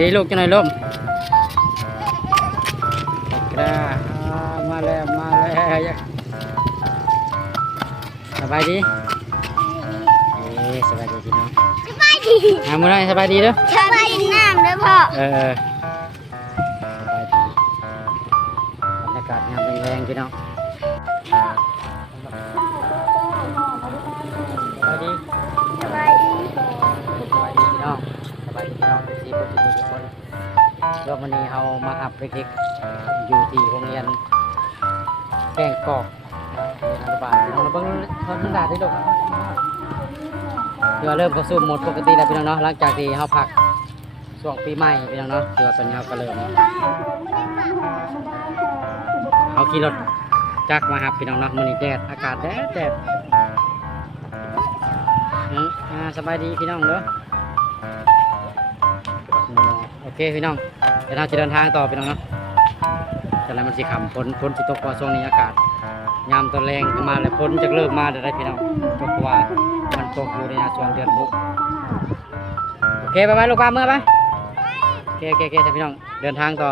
ดีลูกจังหน่อยลูกกระมาแล้วสบายดีสบายดีพี่น้องสบายดีมื้อนี้สบายดีเด้อสบายดีน้ำเด้อพ่อสบายดีบรรยากาศงามแรงๆพี่น้องสบายดีสบายดีพี่น้องสบายดีพี่น้องสี่คนทุกคนรอบวันนี้เรามาหับเด็กๆอยู่ที่โรงเรียนแก่งกอกอนุบาลพี่น้องเราเบิ่งทนดาได้ลูกเดี๋ยวเริ่มเข้าสู่โหมดปกติแล้วพี่น้องเนาะหลังจากที่เราพักช่วงปีใหม่พี่น้องเนาะเดี๋ยวตอนนี้เราก็เริ่มเขาขี่รถจักรมาหับพี่น้องเนาะมื้อนี้แดดอากาศแดดสบายดีพี่น้องเด้อโอเคพี่น้องเดี๋ยวเราจะเดินทางต่อพี่น้องเนาะแต่แล้วมันสิค่ำฝนสิตกพอช่วงนี้อากาศยามตอนแรงมาแล้วฝนจะเริ่มมาได้พี่น้องตกว่ามันตกอยู่ในช่วงเดือน6โอเคไปลูกปลาเมื่อไปโอเคพี่น้องเดินทางต่อ